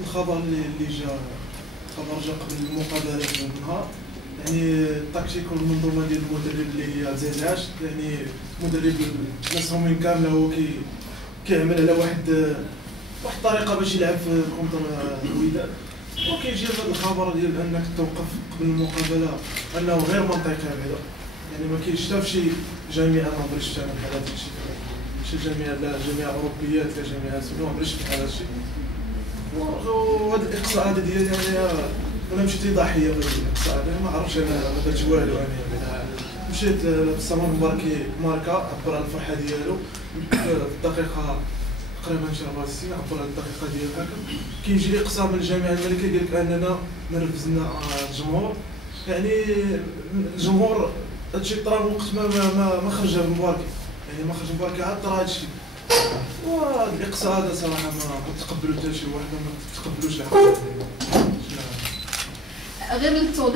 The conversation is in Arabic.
الخبر اللي جا، الخبر جا قبل المقابله بالنهار. يعني التكتيك والمنظومه ديال المدرب اللي هي زعزعات، يعني مدرب ناس هومين كامله هو كيعمل على واحد الطريقه باش يلعب في كونتر الوداد، وكيجي هذا الخبر ديال انك توقف قبل المقابله انه غير منطقي هذا. يعني ما كاينش حتى في شي جامعه، ما عمري شفت انا بحال هذا الشيء، شي جامعه لا جامعه اوروبيه لا جامعه ما عمري شفت بحال هذا الشيء. وهذا الاقصاء هذا ديالي انا مشيت ضحيه في هذا الاقصاء، انا ما عرفتش، انا ما درت والو. انا مشيت للصالون ماركا عبر على الفرحه ديالو في الدقيقه تقريبا شي 64 عبر على الدقيقه ديال هكا، كيجي لي اقصاء من الجامعه الملكيه قال لك اننا نرفزنا الجمهور. يعني الجمهور هادشي طرا وقت ما خرج مباركي، يعني ما خرج مباركي عاد طرا هادشي. وهاد الاقصاء هذا صراحه ما تقبلو حتى شي واحد، ما تقبلوش العقل. غير التوضيح